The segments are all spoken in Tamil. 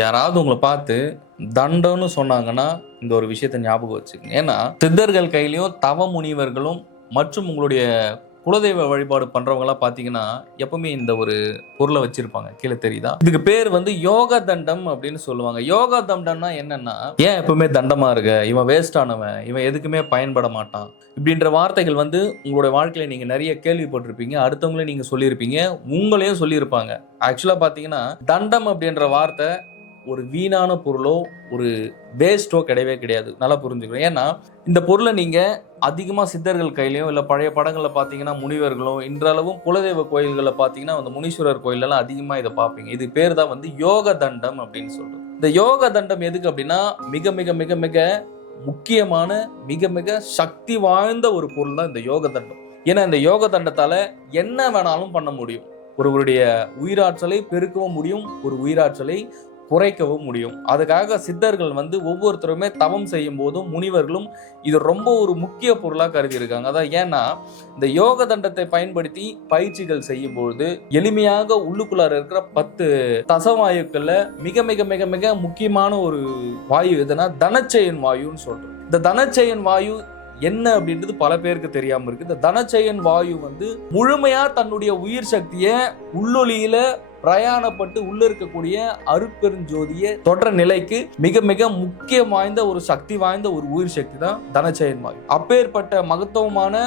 யாராவது உங்கள பார்த்து தண்டம்னு சொன்னாங்கன்னா, இந்த ஒரு விஷயத்த ஞாபகம் வச்சுக்கங்க. ஏன்னா, சித்தர்கள் கையிலயும் தவ முனிவர்களும் மற்றும் உங்களுடைய குலதெய்வ வழிபாடு பண்றவங்கலாம் பார்த்தீங்கன்னா, எப்பவுமே இந்த ஒரு பொருள வச்சிருப்பாங்க. கீழ தெரியுதா? இதுக்கு பேர் வந்து யோக தண்டம் அப்படின்னு சொல்லுவாங்க. யோக தண்டம்னா என்னன்னா, "ஏன் எப்பவுமே தண்டமா இருக்க? இவன் வேஸ்ட் ஆனவன். இவன் எதுக்குமே பயன்பட மாட்டான்." இப்படின்ற வார்த்தைகள் வந்து உங்களுடைய வாழ்க்கையில நீங்க நெறைய கேள்விப்பட்டிருப்பீங்க. அடுத்தவங்கள நீங்க சொல்லியிருப்பீங்க. உங்களையும் சொல்லியிருப்பாங்க. ஆக்சுவலா பார்த்தீங்கன்னா, தண்டம் அப்படின்ற வார்த்தை ஒரு வீணான பொருளோ ஒரு வேஸ்ட்டோ கிடையவே கிடையாது. நல்லா புரிஞ்சுக்கணும். ஏன்னா இந்த பொருளை நீங்க அதிகமா சித்தர்கள் கையிலயும் இல்ல பழைய படங்கள்ல பார்த்தீங்கன்னா முனிவர்களும் இன்றளவும் குலதெய்வ கோயில்களில் பார்த்தீங்கன்னா அந்த முனீஸ்வரர் கோயிலெல்லாம் அதிகமா இதை பார்ப்பீங்க. இது பேர் தான் வந்து யோக தண்டம் அப்படின்னு சொல்றது. இந்த யோக தண்டம் எதுக்கு அப்படின்னா மிக மிக மிக மிக முக்கியமான மிக மிக சக்தி வாய்ந்த ஒரு பொருள் தான் இந்த யோக தண்டம். ஏன்னா இந்த யோக தண்டத்தால என்ன வேணாலும் பண்ண முடியும். ஒருவருடைய உயிராற்றலை பெருக்கவும் முடியும், ஒரு உயிராற்றலை குறைக்கவும் முடியும். அதுக்காக சித்தர்கள் வந்து ஒவ்வொருத்தருமே தவம் செய்யும் போதும் முனிவர்களும் இது ரொம்ப ஒரு முக்கிய பொருளா கருதி இருக்காங்க. அதான் ஏன்னா இந்த யோக தண்டத்தை பயன்படுத்தி பயிற்சிகள் செய்யும் பொழுது எளிமையாக உள்ளுக்குள்ளார இருக்கிற 10 தசவாயுக்கள்ல மிக மிக மிக மிக முக்கியமான ஒரு வாயு எதுனா தனச்செயன் வாயுன்னு சொல்றோம். இந்த தனச்செயன் வாயு என்ன அப்படின்றது பல பேருக்கு தெரியாம இருக்கு. இந்த தனச்செயன் வாயு வந்து முழுமையா தன்னுடைய உயிர் சக்தியை உள்ளொலியில பிரயாணப்பட்டு உள்ள இருக்கக்கூடிய அருட்பெருஞ்சோதியை தொடர நிலைக்கு மிக மிக முக்கியம் வாய்ந்த ஒரு சக்தி வாய்ந்த ஒரு உயிர் சக்தி தான் தனச்செயன் வாயு. அப்பேற்பட்ட மகத்துவமான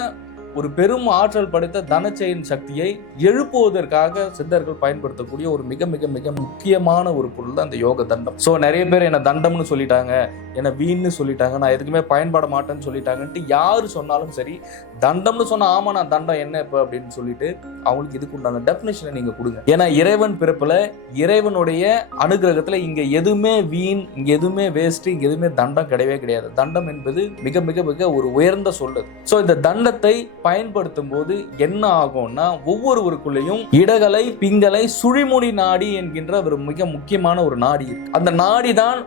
ஒரு பெரும் ஆற்றல் படைத்த தனச்செயன் சக்தியை எழுப்புவதற்காக சித்தர்கள் பயன்படுத்தக்கூடிய ஒரு மிக மிக மிக முக்கியமான ஒரு பொருள் தான் இந்த யோக தண்டம். ஸோ நிறைய பேர் என்ன தண்டம்னு சொல்லிட்டாங்க, என்ன வீண்னு சொல்லிட்டாங்க, நான் எதுக்குமே பயன்பட மாட்டேன்னு சொல்லிட்டாங்கன்ட்டு யாரு சொன்னாலும் சரி, தண்டம்னு சொன்னா ஆமா நான் தண்டம் என்ன இப்போ அப்படின்னு சொல்லிட்டு அவங்களுக்கு இதுக்கு உண்டான டெஃபினேஷனை நீங்க கொடுங்க. ஏன்னா இறைவன் பிறப்புல இறைவனுடைய அனுகிரகத்துல இங்க எதுவுமே வீண், இங்க எதுவுமே வேஸ்ட், இங்க எதுவுமே தண்டம் கிடையவே கிடையாது. தண்டம் என்பது மிக மிக மிக ஒரு உயர்ந்த சொல்லு. ஸோ இந்த தண்டத்தை பயன்படுத்தும் போது என்ன ஆகும்னா ஒவ்வொருவருக்குள்ளேயும் இடகலை பிங்கலை சுழிமுடி நாடி என்கின்ற ஒரு மிக முக்கியமான ஒரு நாடி இருக்கு. அந்த நாடி தான்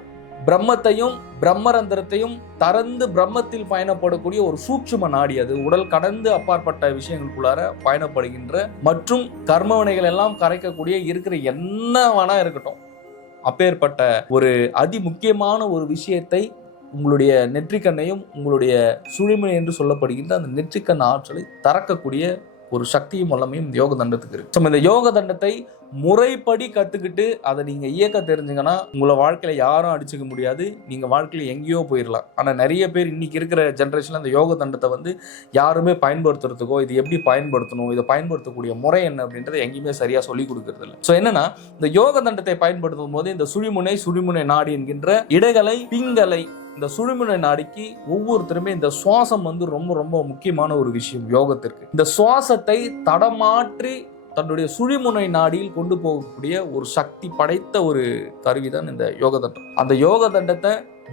பிரம்மத்தையும் பிரம்மரந்திரத்தையும் தரந்து பிரம்மத்தில் பயணப்படக்கூடிய ஒரு சூட்சும நாடி. அது உடல் கடந்து அப்பாற்பட்ட விஷயங்களுக்குள்ளார பயணப்படுகின்ற மற்றும் கர்மவினைகள் எல்லாம் கரைக்கக்கூடிய இருக்கிற என்ன வேணா இருக்கட்டும், அப்பேற்பட்ட ஒரு அதி முக்கியமான ஒரு விஷயத்தை உங்களுடைய நெற்றிக்கண்ணையும் உங்களுடைய சுழிமுனை என்று சொல்லப்படுகின்ற அந்த நெற்றிக்கண் ஆற்றலை தறக்கக்கூடிய ஒரு சக்தியும் வல்லமையும் இந்த யோக தண்டத்துக்கு இருக்கு. இந்த யோக தண்டத்தை முறைப்படி கத்துக்கிட்டு அதை நீங்க இயக்க தெரிஞ்சுங்கன்னா உங்களை வாழ்க்கையில யாரும் அடிச்சுக்க முடியாது. நீங்க வாழ்க்கையில எங்கேயோ போயிடலாம். ஆனா நிறைய பேர் இன்னைக்கு இருக்கிற ஜென்ரேஷன்ல அந்த யோக தண்டத்தை வந்து யாருமே பயன்படுத்துறதுக்கோ இது எப்படி பயன்படுத்தணும், இதை பயன்படுத்தக்கூடிய முறை என்ன அப்படின்றத எங்கேயுமே சரியா சொல்லி கொடுக்கறது இல்லை. ஸோ என்னன்னா இந்த யோக தண்டத்தை பயன்படுத்தும் போது இந்த சுழிமுனை நாடி என்கின்ற இடகலை பிங்கலை இந்த சுழிமுனை நாடிக்கு ஒவ்வொருத்தருமே இந்த சுவாசம் வந்து ரொம்ப ரொம்ப முக்கியமான ஒரு விஷயம் யோகத்திற்கு. இந்த சுவாசத்தை தடமாற்றி தன்னுடைய சுழிமுனை நாடியில் கொண்டு போகக்கூடிய ஒரு சக்தி படைத்த ஒரு கருவிதான் இந்த யோக தண்டம். அந்த யோக தண்டத்தை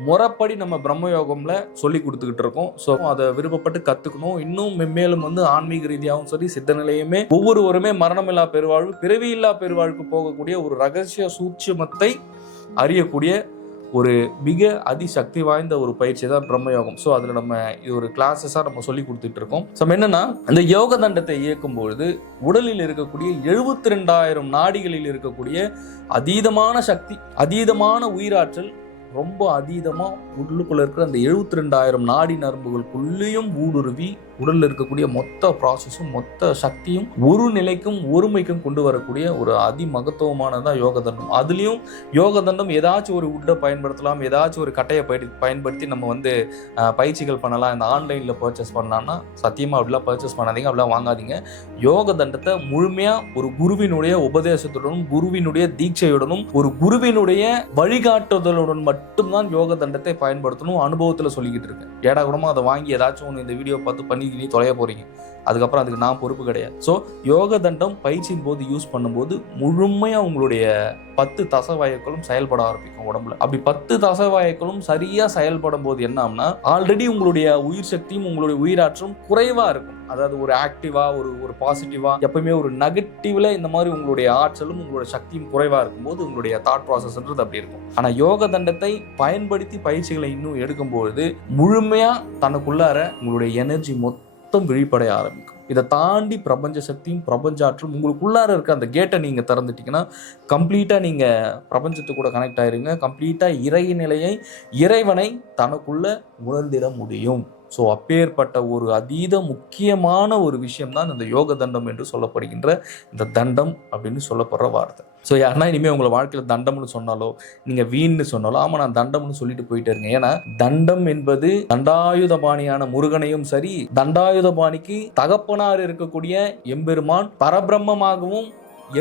முறைப்படி நம்ம பிரம்ம யோகம்ல சொல்லி கொடுத்துக்கிட்டு இருக்கோம். ஸோ அதை விருப்பப்பட்டு கத்துக்கணும். இன்னும் மென்மேலும் வந்து ஆன்மீக ரீதியாகவும் சரி சித்த நிலையுமே ஒவ்வொருவருமே மரணமில்லா பெருவாழ்வு பிறவியில்லா பெருவாழ்வுக்கு போகக்கூடிய ஒரு ரகசிய சூட்சுமத்தை அறியக்கூடிய ஒரு மிக அதிசக்தி வாய்ந்த ஒரு பயிற்சி தான் பிரம்மயோகம். ஸோ அதில் நம்ம இது ஒரு கிளாஸஸாக நம்ம சொல்லி கொடுத்துட்டு இருக்கோம். ஸோ என்னன்னா இந்த யோக தண்டத்தை இயக்கும் பொழுது உடலில் இருக்கக்கூடிய 72,000 நாடிகளில் இருக்கக்கூடிய அதீதமான சக்தி, அதீதமான உயிராற்றல் ரொம்ப அதீதமா உள்ளுக்குள்ள இருக்கிற அந்த 72,000 நாடி நரம்புகளுக்குள்ளேயும் ஊடுருவி உடல்ல இருக்கக்கூடிய மொத்த ப்ராசஸும் மொத்த சக்தியும் ஒரு நிலைக்கும் ஒருமைக்கும் கொண்டு வரக்கூடிய ஒரு அதி மகத்துவமானதான் யோக தண்டம். அதுலயும் யோக தண்டம் ஏதாச்சும் ஒரு உட்டை பயன்படுத்தலாம், ஏதாச்சும் ஒரு கட்டையை பயன்படுத்தி நம்ம வந்து பயிற்சிகள் பண்ணலாம். இந்த ஆன்லைன்ல பர்ச்சேஸ் பண்ணலாம்னா சத்தியமா அப்படிலாம் பர்ச்சேஸ் பண்ணாதீங்க, அப்படிலாம் வாங்காதீங்க. யோக தண்டத்தை முழுமையா ஒரு குருவினுடைய உபதேசத்துடனும் குருவினுடைய தீட்சையுடனும் ஒரு குருவினுடைய வழிகாட்டுதலுடன் மட்டும்தான் யோக தண்டத்தை பயன்படுத்தணும். அனுபவத்துல சொல்லிக்கிட்டு இருக்கேன். ஏடா கூடமா அதை வாங்கி ஏதாச்சும் ஒன்று இந்த வீடியோ பார்த்து பண்ணி தொலைய போறீங்க, அதுக்கப்புறம் அதுக்கு நான் பொறுப்பு கிடையாது. ஸோ யோக தண்டம் பயிற்சியின் போது யூஸ் பண்ணும்போது முழுமையா உங்களுடைய 10 தசவாயுக்களும் செயல்பட ஆரம்பிக்கும் உடம்புல. அப்படி 10 தசவாயுக்களும் சரியா செயல்படும் போது என்ன ஆகும்னா ஆல்ரெடி உங்களுடைய உயிர் சக்தியும் உங்களுடைய உயிராற்றும் குறைவா இருக்கும். அதாவது ஒரு ஆக்டிவா ஒரு பாசிட்டிவா எப்பவுமே ஒரு நெகட்டிவ்ல இந்த மாதிரி உங்களுடைய ஆற்றலும் உங்களுடைய சக்தியும் குறைவா இருக்கும்போது உங்களுடைய தாட் ப்ராசஸ்ன்றது அப்படி இருக்கும். ஆனா யோக தண்டத்தை பயன்படுத்தி பயிற்சிகளை இன்னும் எடுக்கும்போது முழுமையா தனக்குள்ளார உங்களுடைய எனர்ஜி மொத்தம் விழிப்படைய ஆரம்பிக்கும். இதை தாண்டி பிரபஞ்ச சக்தியும் பிரபஞ்ச ஆற்றலும் உங்களுக்குள்ளார இருக்க அந்த கேட்டை நீங்கள் திறந்துட்டீங்கன்னா கம்ப்ளீட்டாக நீங்கள் பிரபஞ்சத்து கூட கனெக்ட் ஆயிருங்க. கம்ப்ளீட்டாக இறைவனை தனக்குள்ள உணர்ந்திட முடியும். ஸோ அப்பேற்பட்ட ஒரு அதீத முக்கியமான ஒரு விஷயம் தான் இந்த யோக தண்டம் என்று சொல்லப்படுகின்ற இந்த தண்டம் அப்படின்னு சொல்லப்படுற வார்த்தை. ஸோ யாருன்னா இனிமேல் உங்களை வாழ்க்கையில் தண்டம்னு சொன்னாலோ நீங்கள் வீண்னு சொன்னாலோ ஆமாம் நான் தண்டம்னு சொல்லிட்டு போயிட்டே இருங்க. ஏன்னா தண்டம் என்பது தண்டாயுதபாணியான முருகனையும் சரி, தண்டாயுதபாணிக்கு தகப்பனார் இருக்கக்கூடிய எம்பெருமான் பரபிரம்மமாகவும்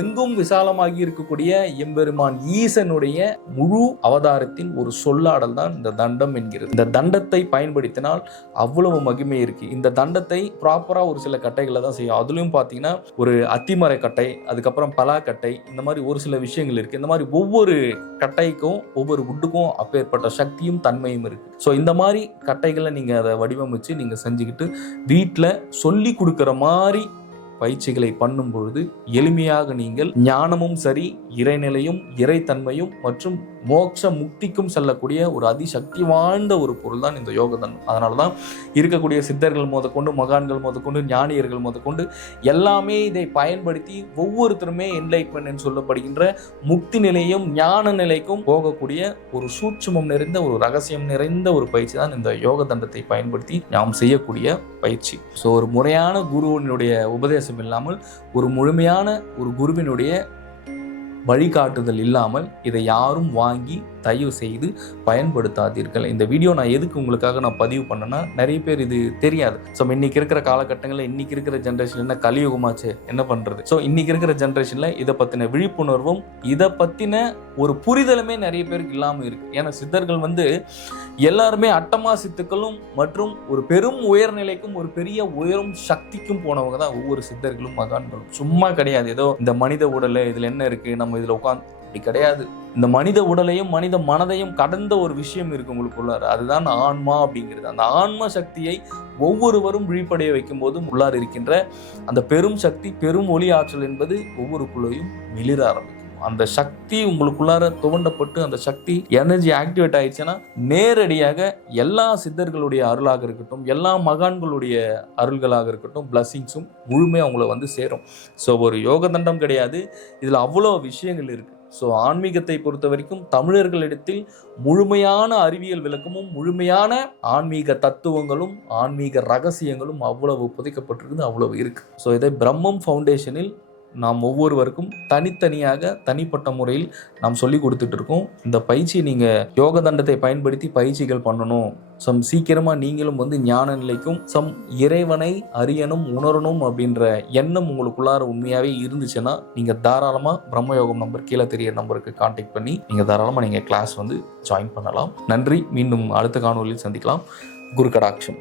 எங்கும் விசாலமாகி இருக்கக்கூடிய எம்பெருமான் ஈசனுடைய முழு அவதாரத்தின் ஒரு சொல்லாடல் தான் இந்த தண்டம் என்கிறது. இந்த தண்டத்தை பயன்படுத்தினால் அவ்வளவு மகிமை இருக்கு. இந்த தண்டத்தை ப்ராப்பரா ஒரு சில கட்டைகளை தான் செய்யும். அதுலயும் பாத்தீங்கன்னா ஒரு அத்திமரை கட்டை, அதுக்கப்புறம் பலாக்கட்டை, இந்த மாதிரி ஒரு சில விஷயங்கள் இருக்கு. இந்த மாதிரி ஒவ்வொரு கட்டைக்கும் ஒவ்வொரு உட்டுக்கும் அப்பேற்பட்ட சக்தியும் தன்மையும் இருக்கு. ஸோ இந்த மாதிரி கட்டைகளை நீங்க அதை வடிவமைச்சு நீங்க செஞ்சுக்கிட்டு வீட்டில் சொல்லி கொடுக்குற மாதிரி பயிற்சிகளை பண்ணும் பொழுது எளிமையாக நீங்கள் ஞானமும் சரி, இறைநிலையும் இறைத்தன்மையும் மற்றும் மோட்ச முக்திக்கும் செல்லக்கூடிய ஒரு அதிசக்தி வாழ்ந்த ஒரு பொருள் தான் இந்த யோக தண்டம். அதனால தான் இருக்கக்கூடிய சித்தர்கள் முதற்கொண்டு, மகான்கள் முதற்கொண்டு, ஞானியர்கள் முதற்கொண்டு எல்லாமே இதை பயன்படுத்தி ஒவ்வொருத்தருமே என்லைட்மென்ட் சொல்லப்படுகின்ற முக்தி நிலையும் ஞான நிலைக்கும் போகக்கூடிய ஒரு சூட்சுமம் நிறைந்த ஒரு ரகசியம் நிறைந்த ஒரு பயிற்சி தான் இந்த யோக தண்டத்தை பயன்படுத்தி நாம் செய்யக்கூடிய பயிற்சி. ஸோ ஒரு முறையான குருவினுடைய உபதேசம் இல்லாமல், ஒரு முழுமையான ஒரு குருவினுடைய வழிகாட்டுதல் இல்லாமல் இதை யாரும் வாங்கி தயவு செய்து பயன்படுத்தாதீர்கள். இந்த வீடியோ நான் எதுக்கு உங்களுக்காக நான் பதிவு பண்ணேன்னா, நிறைய பேர் இது தெரியாது. ஸோ இன்னைக்கு இருக்கிற காலகட்டங்களில், இன்னைக்கு இருக்கிற ஜென்ரேஷன் என்ன கலியுகமாச்சு, என்ன பண்றது? ஸோ இன்னைக்கு இருக்கிற ஜென்ரேஷன்ல இதை பத்தின விழிப்புணர்வும் இதை பத்தின ஒரு புரிதலுமே நிறைய பேருக்கு இல்லாமல் இருக்கு. ஏன்னா சித்தர்கள் எல்லாருமே அட்டமா சித்துக்களும் மற்றும் ஒரு பெரும் உயர்நிலைக்கும் ஒரு பெரிய உயரும் சக்திக்கும் போனவங்க தான் ஒவ்வொரு சித்தர்களும் மகான்களும். சும்மா கிடையாது ஏதோ இந்த மனித உடல் இதுல என்ன இருக்கு நம்ம இதுல உட்காந்து, அப்படி கிடையாது. இந்த மனித உடலையும் மனித மனதையும் கடந்த ஒரு விஷயம் இருக்கு உங்களுக்குள்ளார. அதுதான் ஆன்மா அப்படிங்கிறது. அந்த ஆன்ம சக்தியை ஒவ்வொருவரும் விழிப்படைய வைக்கும் போதும் உள்ளார் இருக்கின்ற அந்த பெரும் சக்தி, பெரும் ஒளி ஆற்றல் என்பது ஒவ்வொருக்குள்ளையும் மிளிர ஆரம்பிக்கும். அந்த சக்தி உங்களுக்குள்ளார துவண்டப்பட்டு அந்த சக்தி எனர்ஜி ஆக்டிவேட் ஆயிடுச்சுன்னா நேரடியாக எல்லா சித்தர்களுடைய அருளாக இருக்கட்டும், எல்லா மகான்களுடைய அருள்களாக இருக்கட்டும், பிளஸிங்ஸும் முழுமையாக அவங்கள சேரும். ஸோ ஒரு யோக தண்டம் கிடையாது, இதில் அவ்வளோ விஷயங்கள் இருக்கு. ஸோ ஆன்மீகத்தை பொறுத்த வரைக்கும் தமிழர்களிடத்தில் முழுமையான அறிவியல் விளக்கமும் முழுமையான ஆன்மீக தத்துவங்களும் ஆன்மீக ரகசியங்களும் அவ்வளவு புதைக்கப்பட்டிருக்குது, அவ்வளவு இருக்கு. ஸோ இதை பிரம்மம் ஃபவுண்டேஷனில் நாம் ஒவ்வொருவருக்கும் தனித்தனியாக தனிப்பட்ட முறையில் நாம் சொல்லி கொடுத்துட்டு இருக்கோம். இந்த பயிற்சியை நீங்கள் யோக தண்டத்தை பயன்படுத்தி பயிற்சிகள் பண்ணணும். சீக்கிரமாக நீங்களும் ஞான நிலைக்கும் இறைவனை அறியணும், உணரணும் அப்படின்ற எண்ணம் உங்களுக்குள்ளார உண்மையாகவே இருந்துச்சுன்னா நீங்கள் தாராளமாக பிரம்மயோகம் நம்பர் கீழே தெரிய நம்பருக்கு கான்டாக்ட் பண்ணி நீங்கள் தாராளமாக நீங்கள் கிளாஸ் ஜாயின் பண்ணலாம். நன்றி. மீண்டும் அடுத்த காணொலியில் சந்திக்கலாம். குரு கடாட்சம்.